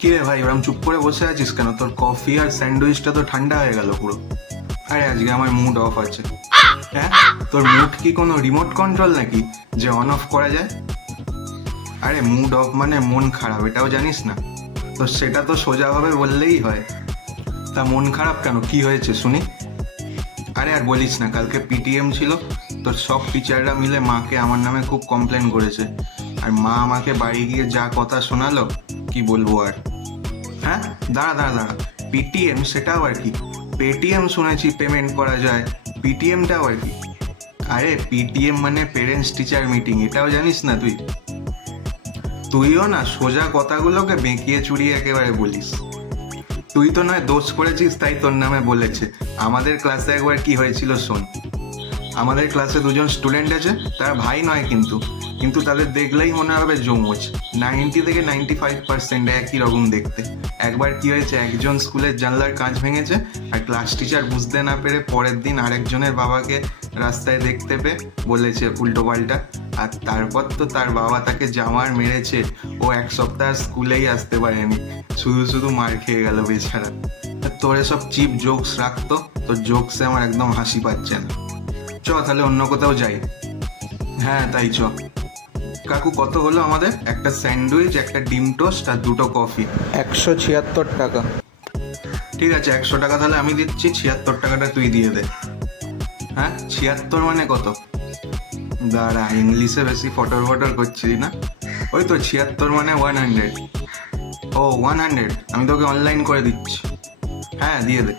কি রে ভাই, ওরম চুপ করে বসে আছিস কেন? তোর কফি আর স্যান্ডউইচটা তো ঠান্ডা হয়ে গেল পুরো। আরে আজকে আমার মুড অফ আছে। হ্যাঁ, তোর মুড কি কোনো রিমোট কন্ট্রোল নাকি যে অন অফ করা যায়? আরে মুড অফ মানে মন খারাপ, এটাও জানিস না? তো সেটা তো সোজাভাবে বললেই হয়। তা মন খারাপ কেন, কি হয়েছে শুনি? আরে আর বলিস না, কালকে পিটিএম ছিল। তোর সব টিচাররা মিলে মাকে আমার নামে খুব কমপ্লেন করেছে। আর মা আমাকে বাড়ি গিয়ে যা কথা শোনালো, কি বলবো আর। হ্যাঁ, দাঁড়া দাঁড়া দাঁড়া, পিটিএম সেটাও আর কি? পেটিএম শুনেছি পেমেন্ট করা যায়, পিটিএমটাও আর কি? আরে পিটিএম মানে পেরেন্টস টিচার মিটিং, এটাও জানিস না তুই? তুইও না সোজা কথাগুলোকে বেঁকিয়ে চুরিয়ে একেবারে বলিস। তুই তো নয় দোষ করেছিস তাই তোর নামে বলেছে। আমাদের ক্লাসে একবার কি হয়েছিল শোন। আমাদের ক্লাসে দুজন স্টুডেন্ট আছে, তারা ভাই নয় কিন্তু কিন্তু তাদের দেখলেই মনে হবে যমজ। 90 থেকে 95% একই রকম দেখতে। একবার কি হয়েছে, একজন স্কুলের জানলার কাঁচ ভেঙেছে, আর ক্লাস টিচার বুঝতে না পেরে পরের দিন আরেকজনের বাবাকে রাস্তায় দেখতে পেয়ে বলেছে উল্টো পাল্টা। আর তারপর তো তার বাবা তাকে জামার মেরেছে, ও এক সপ্তাহ স্কুলেই আসতে পারেনি, শুধু শুধু মার খেয়ে গেল বেচারা। তোর এসব চিপ জোকস রাখতো, তোর জোকসে আমার একদম হাসি পাচ্ছে না। চ তাহলে অন্য কোথাও যাই। হ্যাঁ তাই চ। কাকু কত হলো আমাদের? একটা স্যান্ডউইচ, একটা ডিম টোস্ট আর দুটো কফি। 176 টাকা। ঠিক আছে, 100 টাকা তাহলে আমি দিচ্ছি, 76 টাকাটা তুই দিয়ে দে। হ্যাঁ 76 মানে কত? দাঁড়া, ইংলিশে বেশি ফটর ফটর করছিস না। ওই তো 76 মানে 100। ও 100, আমি তোকে অনলাইন করে দিচ্ছি। হ্যাঁ দিয়ে দে।